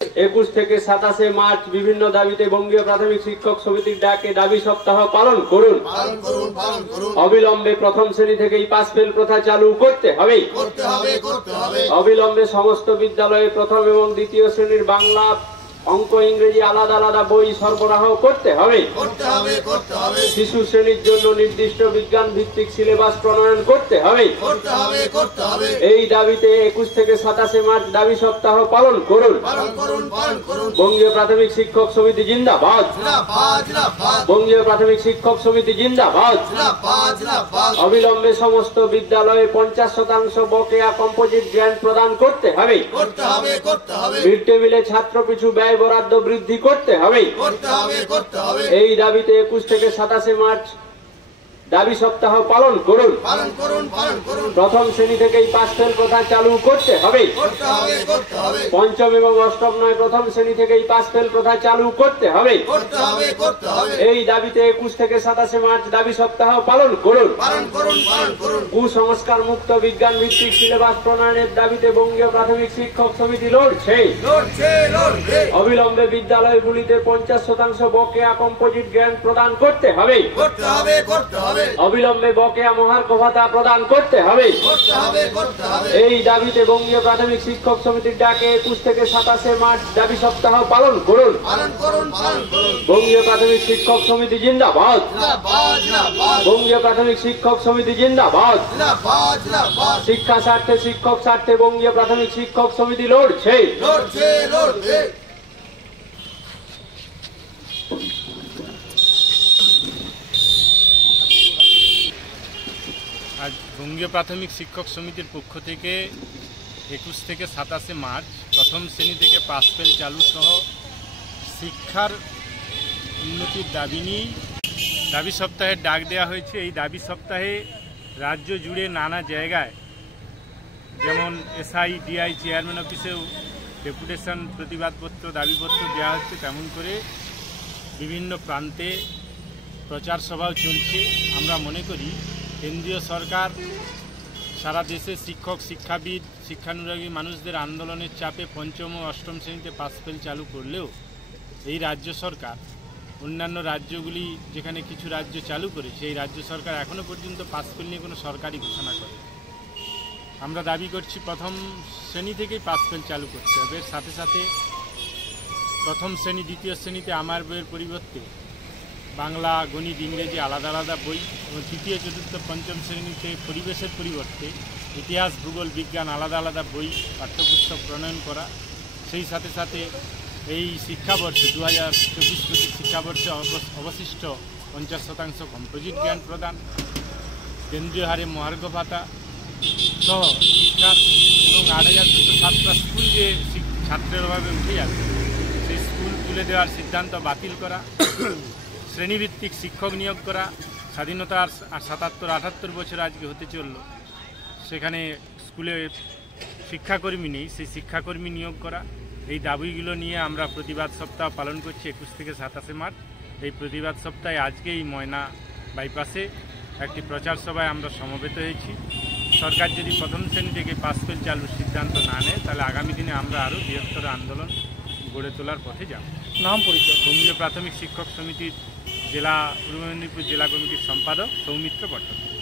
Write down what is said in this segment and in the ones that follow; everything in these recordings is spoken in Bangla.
21 থেকে 27 মার্চ বিভিন্ন দাবিতে বঙ্গীয় প্রাথমিক শিক্ষক সমিতির ডাকে দাবি সপ্তাহ পালন করুন। অবিলম্বে প্রথম শ্রেণী থেকেই পাস ফেল প্রথা চালু করতে হবে। অবিলম্বে সমস্ত বিদ্যালয়ে প্রথম এবং দ্বিতীয় শ্রেণীর বাংলা, অঙ্ক, ইংরেজি আলাদা আলাদা বই সরবরাহ করতে হবে। শিশু শ্রেণীর জন্য নির্দিষ্ট বিজ্ঞান ভিত্তিক সিলেবাস প্রণয়ন করতে হবে। এই দাবিতে 21 থেকে 27 মার্চ দাবি সপ্তাহ পালন করুন। বঙ্গীয় প্রাথমিক শিক্ষক সমিতি জিন্দাবাদ। বঙ্গীয় প্রাথমিক শিক্ষক সমিতি জিন্দাবাদ। অবিলম্বে সমস্ত বিদ্যালয়ে 50% বকেয়া কম্পোজিট গ্র্যান্ট প্রদান করতে হবে। মিড ডে মিলে ছাত্র পিছু ব্যয় বরাদ্দ বৃদ্ধি করতে হবে। এই দাবিতে 21 থেকে 27 মার্চ দাবি সপ্তাহ পালন করুন। প্রথম শ্রেণী থেকেই পাস ফেল প্রথা চালু করতে হবে। পঞ্চম এবং অষ্টম নয়, প্রথম শ্রেণী থেকেই পাস ফেল প্রথা চালু করতে হবে। এই দাবিতে 21 থেকে 27 মার্চ দাবি সপ্তাহ পালন করুন। কুসংস্কার মুক্ত বিজ্ঞান ভিত্তিক সিলেবাস প্রণয়নের দাবিতে বঙ্গীয় প্রাথমিক শিক্ষক সমিতি লড়ছে। অবিলম্বে বিদ্যালয়গুলিতে 50% বকেয়া কম্পোজিট গ্র্যান্ট প্রদান করতে হবে। অবিলম্বে বকেয়া মহার্ঘ ভাতা প্রদান করতে হবে। এই দাবিতে বঙ্গীয় প্রাথমিক শিক্ষক সমিতির ডাকে 21 থেকে 27 মার্চ দাবি সপ্তাহ পালন করুন। বঙ্গীয় প্রাথমিক শিক্ষক সমিতি জিন্দাবাদ। বঙ্গীয় প্রাথমিক শিক্ষক সমিতি জিন্দাবাদ। শিক্ষা স্বার্থে, শিক্ষক স্বার্থে বঙ্গীয় প্রাথমিক শিক্ষক সমিতি লড়ছে। আজ বঙ্গীয় প্রাথমিক শিক্ষক সমিতির পক্ষ থেকে 21 থেকে 27 মার্চ প্রথম শ্রেণী থেকে পাস ফেল চালু সহ শিক্ষার উন্নতির দাবি নিয়ে দাবি সপ্তাহের ডাক দেওয়া হয়েছে। এই দাবি সপ্তাহে রাজ্য জুড়ে নানা জায়গায়, যেমন এসআই ডিআই চেয়ারম্যান অফিসেও ডেপুটেশন, প্রতিবাদপত্র, দাবিপত্র দেওয়া হচ্ছে, তেমন করে বিভিন্ন প্রান্তে প্রচার সভাও চলছে। আমরা মনে করি কেন্দ্রীয় সরকার সারা দেশে শিক্ষক, শিক্ষাবিদ, শিক্ষানুরাগী মানুষদের আন্দোলনের চাপে পঞ্চম ও অষ্টম শ্রেণীতে পাস ফেল চালু করলেও এই রাজ্য সরকার, অন্যান্য রাজ্যগুলি যেখানে কিছু রাজ্য চালু করেছে, এই রাজ্য সরকার এখনও পর্যন্ত পাস ফেল নিয়ে কোনো সরকারি ঘোষণা করে। আমরা দাবি করছি প্রথম শ্রেণী থেকেই পাস ফেল চালু করতে হবে। এর সাথে সাথে প্রথম শ্রেণী, দ্বিতীয় শ্রেণীতে আমার বইয়ের পরিবর্তে বাংলা, গণিত, ইংরেজি আলাদা আলাদা বই এবং তৃতীয়, চতুর্থ, পঞ্চম শ্রেণীতে পরিবেশের পরিবর্তে ইতিহাস, ভূগোল, বিজ্ঞান আলাদা আলাদা বই, পাঠ্যপুস্তক প্রণয়ন করা। সেই সাথে সাথে এই শিক্ষাবর্ষে 2024-25 শিক্ষাবর্ষে অবশিষ্ট 50% কম্পোজিট গ্র্যান্ট প্রদান, কেন্দ্রীয় হারে মহার্ঘ ভাতা সহ শিক্ষা এবং 8207টা স্কুল যে ছাত্রের অভাবে উঠে যাচ্ছে সেই স্কুল তুলে দেওয়ার সিদ্ধান্ত বাতিল করা, শ্রেণীভিত্তিক শিক্ষক নিয়োগ করা। স্বাধীনতার 77-78 বছর আজকে হতে চলল, সেখানে স্কুলে শিক্ষাকর্মী নেই, সেই শিক্ষাকর্মী নিয়োগ করা। এই দাবিগুলো নিয়ে আমরা প্রতিবাদ সপ্তাহ পালন করছি 21 থেকে 27 মার্চ। এই প্রতিবাদ সপ্তাহে আজকে এই ময়না বাইপাসে একটি প্রচার সভায় আমরা সমবেত হয়েছি। সরকার যদি প্রথম শ্রেণী থেকে পাস ফেল চালুর সিদ্ধান্ত না নেয়, তাহলে আগামী দিনে আমরা আরও বৃহত্তর আন্দোলন গড়ে তোলার পথে যাব। নাম পরিচয়? বঙ্গীয় প্রাথমিক শিক্ষক সমিতির জেলা, পূর্ব মেদিনীপুর জেলা কমিটির সম্পাদক সৌমিত্র ভট্টাচার্য।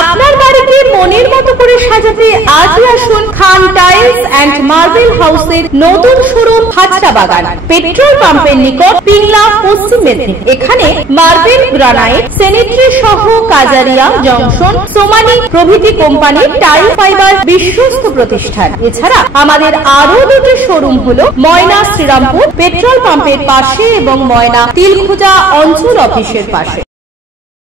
আপনার বাড়িকে মনের মতো করে সাজাতে আজই আসুন খান টাইলস এন্ড মার্বেল হাউসের নতুন শোরুম হাজরাবাগান, পেট্রোল পাম্পের নিকট, পিংলা, পশ্চিম মেদিনীপুর। এখানে মার্বেল, গ্রানাইট, স্যানিটারি সহ কাজারিয়া, জংশন, সোমানি প্রভৃতি কোম্পানির টাইল ফাইবার বিশ্বস্ত প্রতিষ্ঠান। এছাড়া আমাদের আরো দুটি শোরুম হলো ময়না শ্রীরামপুর পেট্রোল পাম্পের পাশে এবং ময়না তিলখুজা অঞ্চল অফিসের পাশে।